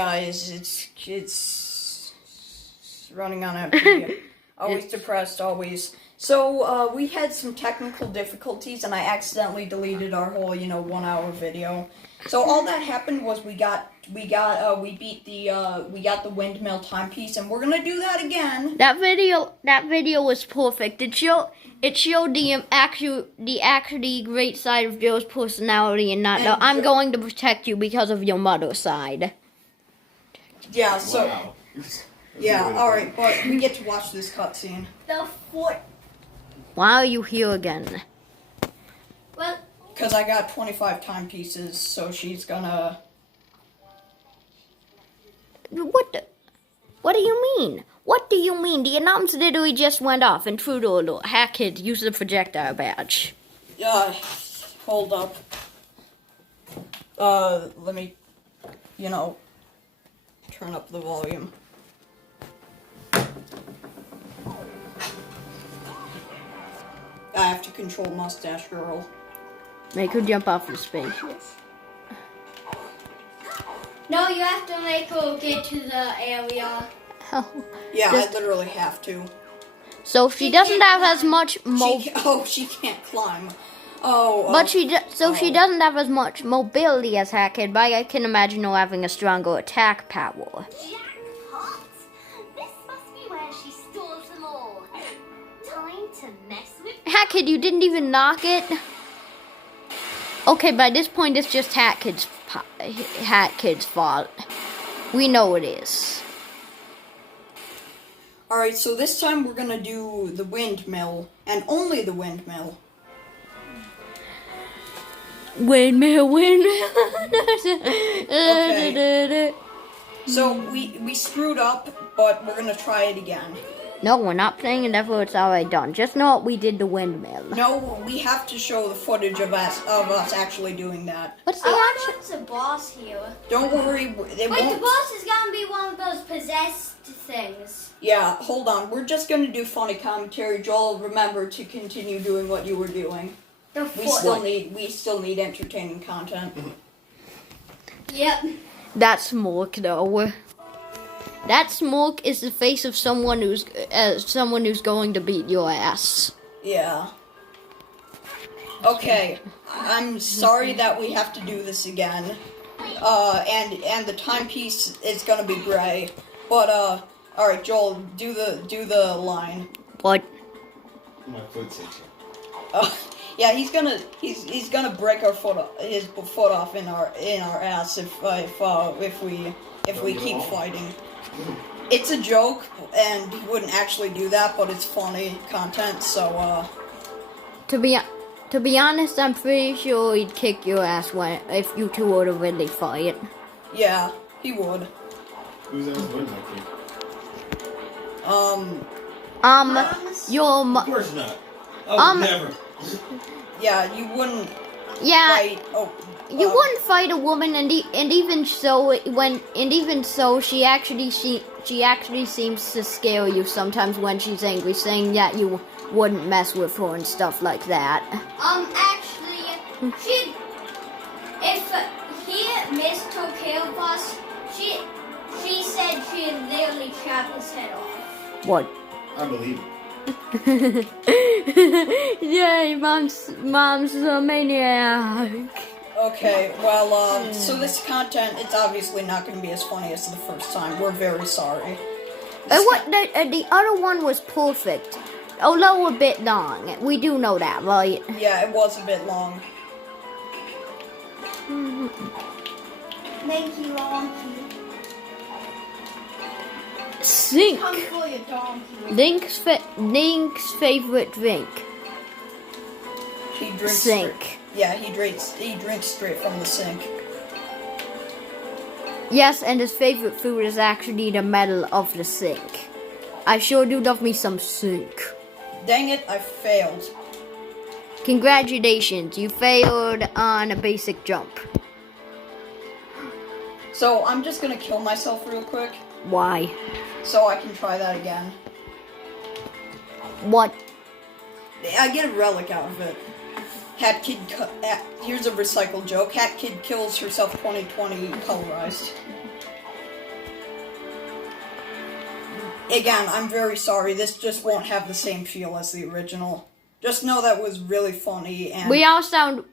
Guys, it's running on empty. Always depressed, always. So, we had some technical difficulties, and I accidentally deleted our whole, 1 hour video. So all that happened was we got the windmill timepiece, and we're gonna do that again. That video was perfect. It showed the actually great side of Joe's personality, and not. I'm going to protect you because of your mother's side. Yeah. So. Wow. Yeah. All right, but we get to watch this cutscene. Why are you here again? Well, because I got 25 timepieces, so she's gonna. What do you mean? What do you mean? The alarms literally just went off. Intruder alert. Hacked. Use the projectile badge. Hold up. Let me, turn up the volume. I have to control Mustache Girl. Make her jump off the spaceship. no, you have to make her get to the area. Oh. Yeah, I literally have to. So she doesn't have as much She can't climb. She doesn't have as much mobility as Hackett, but I can imagine her having a stronger attack power. Jackpot! This must be where she stores them all. Time to mess with. Hackett, you didn't even knock it. Okay, by this point it's just Hackett's fault. We know it is. Alright, so this time we're gonna do the windmill, and only the windmill. Windmill. Okay. So we screwed up, but we're gonna try it again. No, we're not playing it ever. It's already done. Just know we did the windmill. No, we have to show the footage of us actually doing that. What's the action? What's the boss here? Don't worry, Wait, the boss is gonna be one of those possessed things. Yeah, hold on. We're just gonna do funny commentary. Joel, remember to continue doing what you were doing. We still need entertaining content. Yep. That smirk, though. That smirk is the face of someone who's going to beat your ass. Yeah. Okay. I'm sorry that we have to do this again. And the timepiece is gonna be gray. But all right, Joel, do the line. What? My foot's itching. Yeah, he's gonna break his foot off in our ass if we keep fighting. It's a joke, and he wouldn't actually do that, but it's funny content. So To be honest, I'm pretty sure he'd kick your ass if you two were to really fight. yeah, he would. Who's ass wouldn't I kick? Your Of course not. Oh, never. Yeah, you wouldn't. Yeah. Fight. You wouldn't fight a woman, and even so, she actually seems to scare you sometimes when she's angry, saying that you wouldn't mess with her and stuff like that. Actually, if he mistook care of us, she said she'd literally chop his head off. What? I believe it. Yay, mom's a maniac. Okay, well, so this content, it's obviously not going to be as funny as the first time. We're very sorry. The other one was perfect, although a bit long. We do know that, right? Yeah, it was a bit long. Thank you, donkey. Sink. Come for your donkey. Link's favorite drink. He drinks Sink. He drinks straight from the sink. Yes, and his favorite food is actually the metal of the sink. I sure do love me some sink. Dang it, I failed. Congratulations, you failed on a basic jump. So I'm just gonna kill myself real quick, Why? so I can try that again. What? I get a relic out of it. Here's a recycled joke. Hat Kid kills herself 2020 colorized. again, I'm very sorry. This just won't have the same feel as the original. Just know that was really funny, and We all sound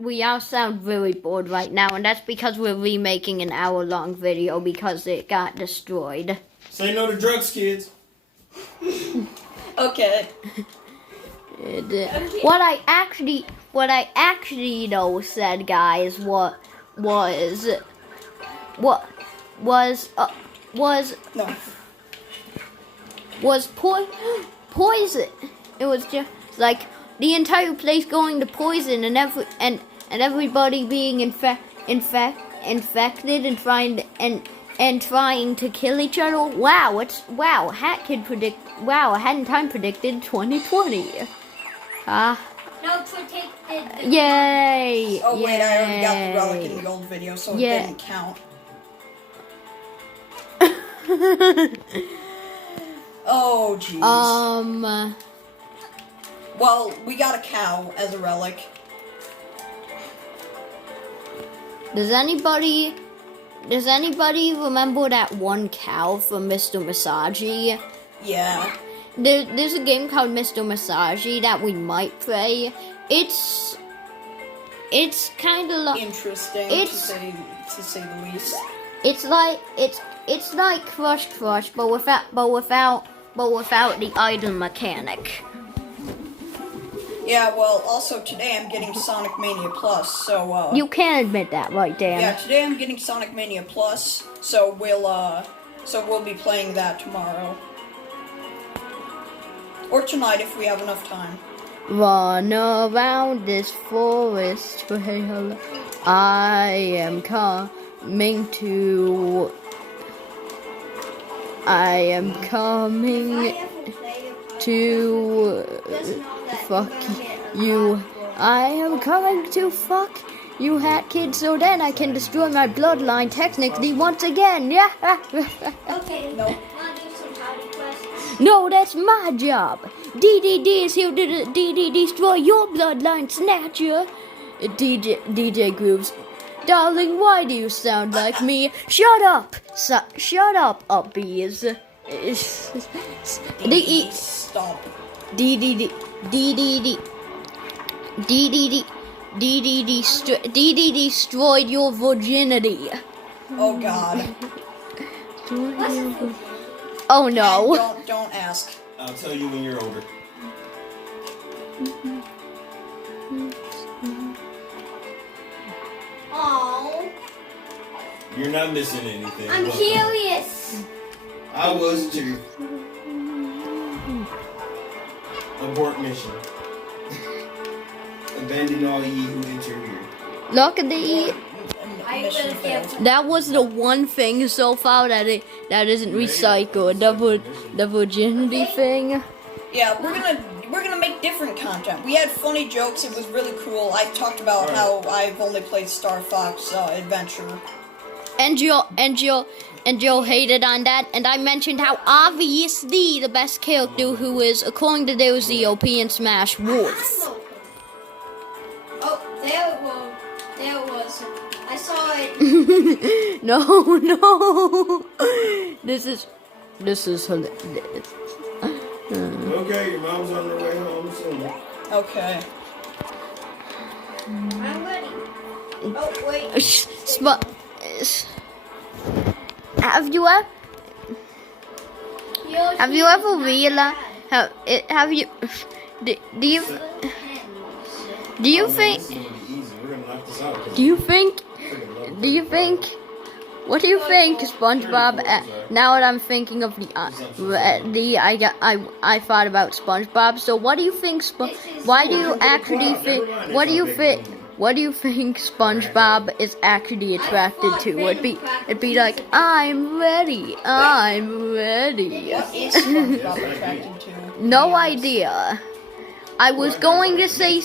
really bored right now, and that's because we're remaking an hour-long video because it got destroyed. Say no to drugs, kids. okay. What I actually though said, guys, was No. poison. It was just like the entire place going to poison, and everybody being infected and trying to kill each other. Wow, Hat Kid I hadn't time predicted 2020. No, predicted. Yay! Oh wait, I already got the Yay. relic in the old video, so it Yeah. didn't count. Oh jeez. Well, we got a cow as a relic. Does anybody remember that one cow from Mr. Masagi? Yeah. There's a game called Mr. Masagi that we might play. It's kind of like Interesting it's- to say the least. it's like Crush Crush, but without the item mechanic. Yeah, well, also today I'm getting Sonic Mania Plus, so You can admit that, right, Dan? yeah, today I'm getting Sonic Mania Plus, so we'll be playing that tomorrow. Or tonight if we have enough time. Run around this forest, trail. I am coming to. I am coming to fuck you. I am coming to fuck you, Hat Kid, so then I can destroy my bloodline technically once again. Yeah. Okay. No. Wanna do some howdy quests? No, that's my job. DDD is here to destroy your bloodline, Snatcher. DJ Grooves. Darling, why do you sound like me? Shut up! Shut up, uppies. Stop. DDD destroyed your virginity. Oh god. Oh no. And don't ask. I'll tell you when you're older. Oh, You're not missing anything. I'm Look, curious. I was too. Abort mission. Abandon all ye who enter here. Look at the. I Mission will failed. give. That was the one thing so far that isn't recycled. The virginity thing. Yeah, we're gonna make different content. We had funny jokes. It was really cool. I talked about how I've only played Star Fox Adventure. And Joe hated on that, and I mentioned how obviously the best character who is, according to those ZOP in Smash, Wolf. Oh, there it was. There it was. I saw it. No. This is hilarious. Okay, your mom's on her way home soon. Okay. I'm ready. Oh wait. Have you ever realized? Do you think? This is gonna be easy. We're gonna knock this out. 'cause Do you think? freaking love What do you think, SpongeBob? Now that I'm thinking of I thought about SpongeBob. So what do you think? Why do you actually think? What do you think? What do you think SpongeBob is actually attracted to? It'd be like, I'm ready. What is SpongeBob attracted to? No idea. I was going to say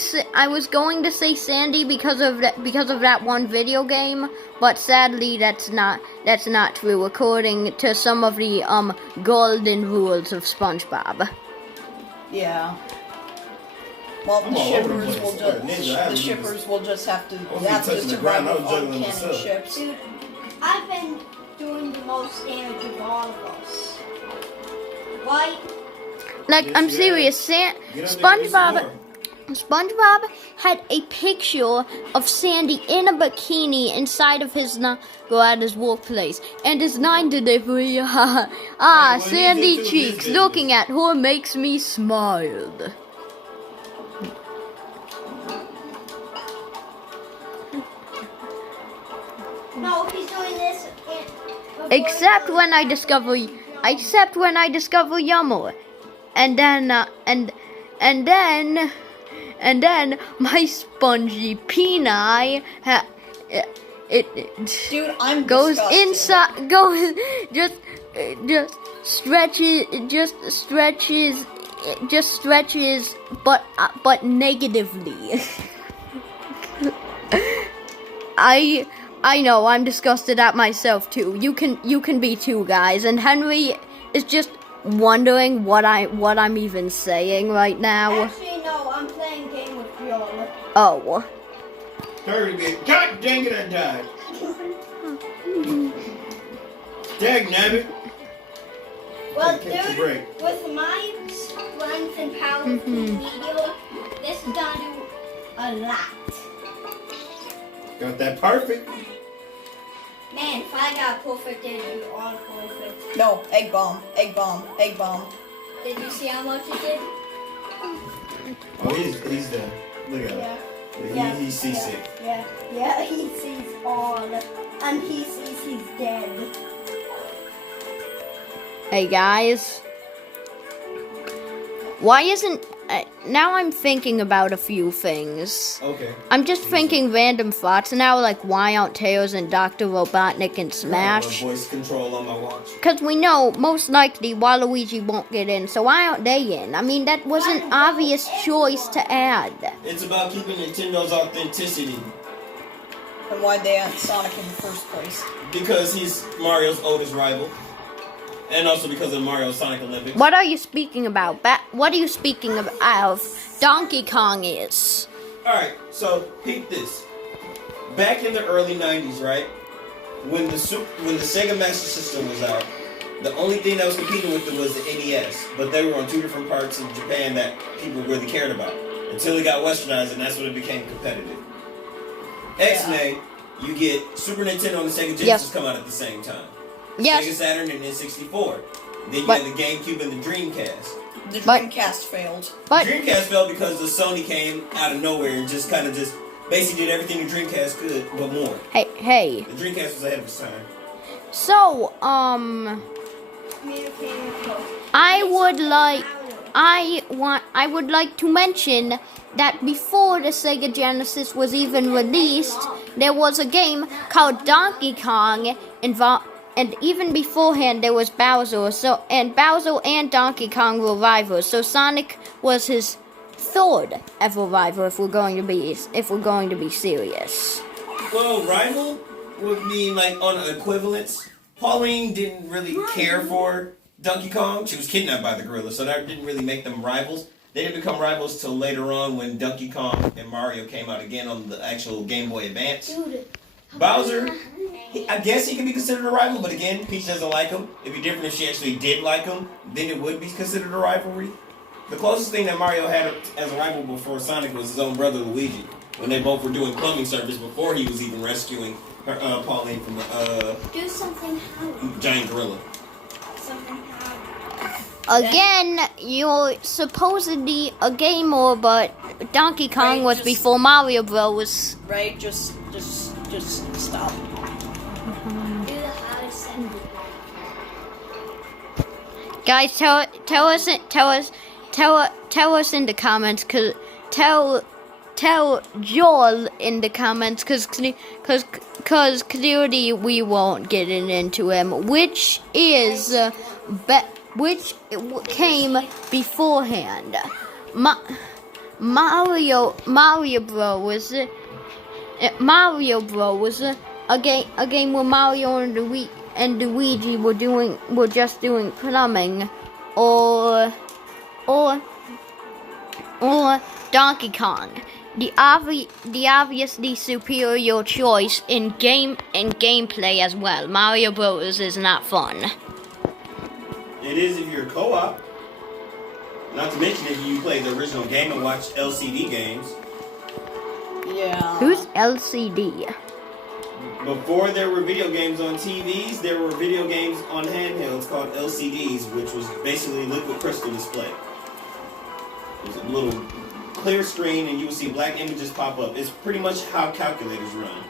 Sandy because of that one video game, but sadly that's not true according to some of the golden rules of SpongeBob. Yeah. Well, I'm all over the place. the shippers will just have to touching the survive ground. I was with juggling uncanny myself. ships. Dude, I've been doing the most damage of all of us. Why? Like, Yes, I'm you serious. Get up there and get some more. SpongeBob had a picture of Sandy in a bikini inside of his go at his workplace, and his line delivery, well, Sandy he's into his cheeks business. looking at her makes me smile. No, he's doing this. Except when I discover Yummer, and then my spongy peanut it Dude, I'm goes disgusted. inside, goes just stretches, but negatively. I know, I'm disgusted at myself too. You can be too, guys. And Henry is just wondering what I'm even saying right now. Actually, no, I'm playing game with John. Oh. Hurry, bitch. God dang it, I died. Dag nabbit. Well, Catch a dude, break. with my strength and power of meteor, this is gonna do a lot. Got that perfect. Man, if I got perfect, then you all perfect. No, egg bomb, egg bomb, egg bomb. Did you see how much it did? Oh, he's done. Look at him. Yeah. He's seasick. Yeah, he sees all, and he sees he's dead. Hey guys. Why isn't now I'm thinking about a few things. Okay. I'm just thinking random thoughts now, like why aren't Tails and Dr. Robotnik in Smash? Voice control on my watch. Because we know most likely Waluigi won't get in, so why aren't they in? I mean, that was an obvious choice to add. It's about keeping Nintendo's authenticity. And why'd they add Sonic in the first place? Because he's Mario's oldest rival. And also because of Mario Sonic Olympics. What are you speaking about? What are you speaking of? Donkey Kong is. Alright, so peep this. Back in the early 90s, right? When the Sega Master System was out, the only thing that was competing with it was the NES. But they were on two different parts of Japan that people really cared about. Until it got westernized, and that's when it became competitive. X-Men, you get Super Nintendo and the Sega Genesis come out at the same time. Yes. Sega Saturn and N64. Then you But- had the GameCube and the Dreamcast. The But- Dreamcast failed. But Dreamcast fell because the Sony came out of nowhere and just basically did everything the Dreamcast could, but more. hey. The Dreamcast was ahead of its time. So, I would like to mention that before the Sega Genesis was even released, there was a game called Donkey Kong and even beforehand there was Bowser. And Bowser and Donkey Kong were rivals. So Sonic was his third ever rival if we're going to be serious. Well, rival would mean like on equivalence. Pauline didn't really care for Donkey Kong. She was kidnapped by the gorilla, so that didn't really make them rivals. They didn't become rivals till later on when Donkey Kong and Mario came out again on the actual Game Boy Advance. Bowser, I guess he can be considered a rival, but again, Peach doesn't like him. It'd be different if she actually did like him, then it would be considered a rivalry. The closest thing that Mario had as a rival before Sonic was his own brother Luigi, when they both were doing plumbing service before he was even rescuing Pauline from the Do something how? giant gorilla. Something how? Again, you're supposedly a gamer, but Donkey Kong Right, was just- before Mario Bros. Right? Just stop. Do the how assembly. Guys, tell us in the comments, tell Joel in the comments, cause clearly we won't get into him, which came beforehand. Mario Bros. Mario Bros. A game where Mario and Luigi were just doing plumbing, or Donkey Kong, the obviously superior choice in gameplay as well. Mario Bros. Is not fun. It is if you're co-op. Not to mention if you play the original Game & Watch LCD games. Yeah. Who's LCD? Before there were video games on TVs, there were video games on handhelds called LCDs, which was basically liquid crystal display. It was a little clear screen and you would see black images pop up. It's pretty much how calculators run.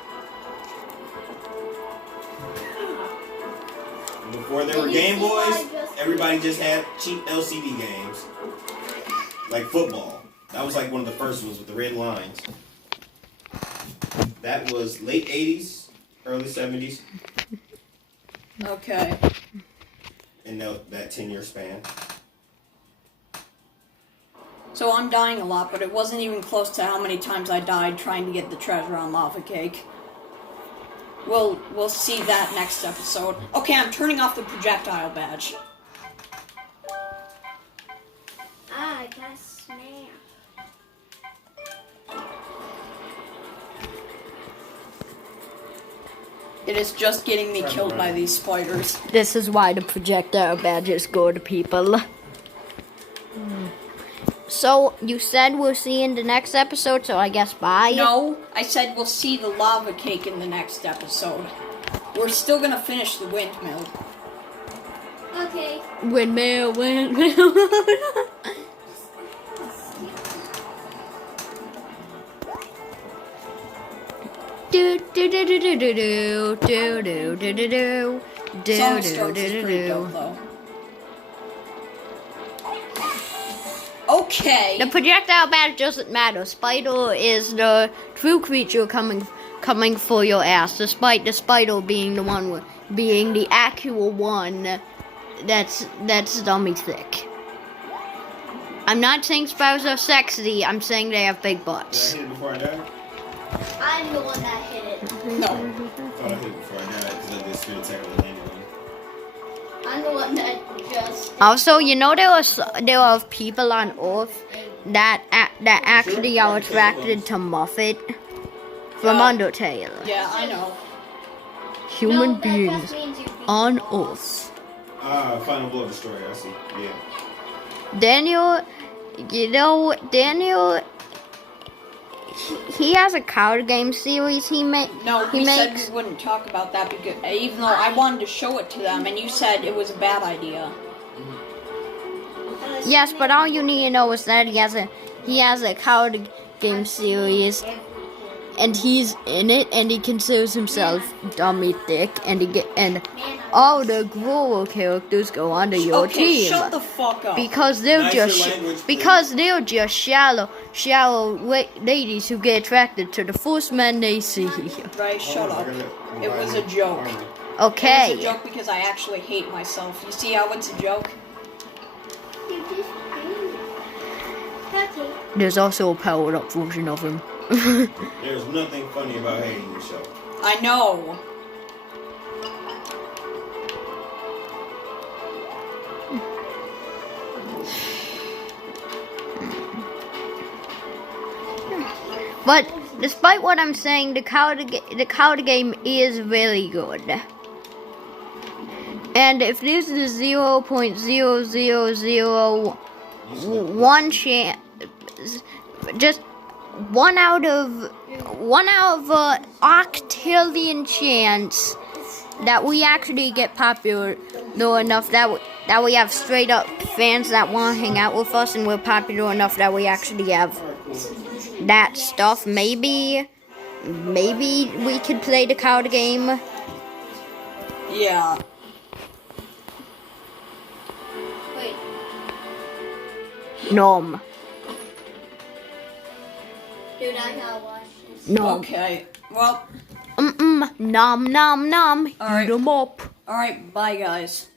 Before there were Game Boys, everybody just had cheap LCD games. Like football. That was like one of the first ones with the red lines. That was late 80s, early 70s. Okay. In that 10-year span. So I'm dying a lot, but it wasn't even close to how many times I died trying to get the treasure on Lava Cake. We'll see that next episode. Okay, I'm turning off the projectile badge. I got snare. It is just getting me killed by these spiders. This is why the projectile badges go to people. So, you said we'll see you in the next episode, so I guess bye? No, I said we'll see the lava cake in the next episode. We're still gonna finish the windmill. Okay. Windmill. Do do do do do do do do do do do do do Song do Strokes is do pretty do. dope though. Okay. The projectile badge doesn't matter. Spider is the true creature coming for your ass. Despite the spider being the one being the actual one that's dummy thick. I'm not saying spiders are sexy. I'm saying they have big Did butts. I hit it before I died? I'm the one that hit it. No. I thought I hit it before I died because I did spirit attack with a landing on it. I'm the one that just. Also, you know there are people on Earth that actually are attracted to Muffet from Undertale. Yeah, I know. Human No, that beings just means you beat on the boss. Earth. Final Blow Destroyer, I see. Yeah. Daniel, he has a card game series he No, we said makes. we wouldn't talk about that because even though I wanted to show it to them, and you said it was a bad idea. Yes, but all you need to know is that he has a card game series, and he's in it, and he considers himself dummy thick, and all the Grower characters go under your Okay, team. shut the fuck up. Because they're Nicer just language, please. shallow ladies who get attracted to the first man they see. Right, shut up. It was a joke. It was Okay. a joke because I actually hate myself. You see how it's a joke? You just okay. There's also a powered up version of him. There's nothing funny about hating yourself. I know. But despite what I'm saying, the card game is really good. And if this is 0.0001 chance, just one out of octillion chance that we actually get popular enough that we have straight up fans that want to hang out with us, and we're popular enough that we actually have that stuff. Maybe we could play the card game. Yeah. Wait. Nom. Dude, I gotta watch this. Nom. Okay. Well, Nom nom nom. All right. Eat 'em up. alright, bye guys.